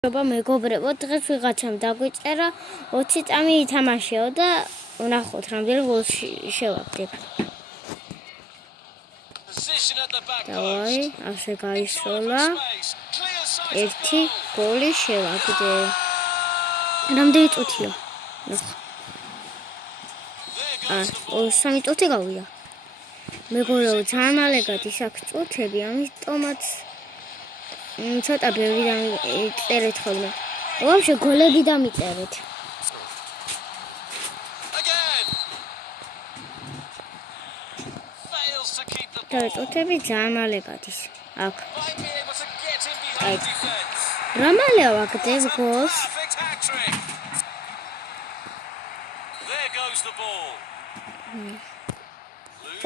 მეგობრებო, დღეს ვიღაცამ დაგვიწერა 20 წამი ითამაშეო და ვნახოთ რამდენი გოლს შევაგდებ. დავაი, ასე გაისროლა. 1 გოლი შევაგდე. რამდენი წუთია? 3 წუთი გავიდა. მეგობრებო, ძალიან მალე გადის აქ წუთები, ამიტომაც ცოტა ბევრი დამიწერეთ ხოლმე. ვაფშე გოლები დამიწერეთ. წუთები ძალიან მალე გადის. აქ. რა მალე ვაგდებ გოლს?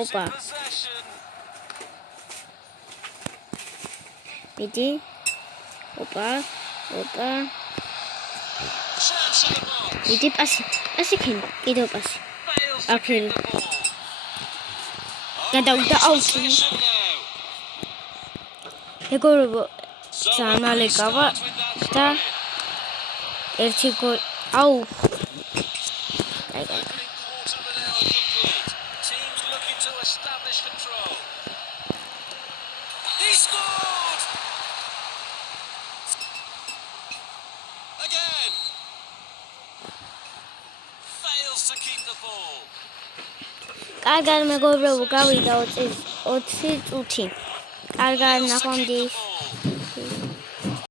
Opa. Midi. Opa. Midi pasi. Pasi ken. Ido pasi. Akhir. Gadauda out. Mეგობრებო, ძალიან მალე გავა და 1 გოლ. აუ. Establish control. He scored! Again. Fails to keep the ball. კარგად მეგობრებო, გავიდა 20 წუთი. კარგად ნახვამდის.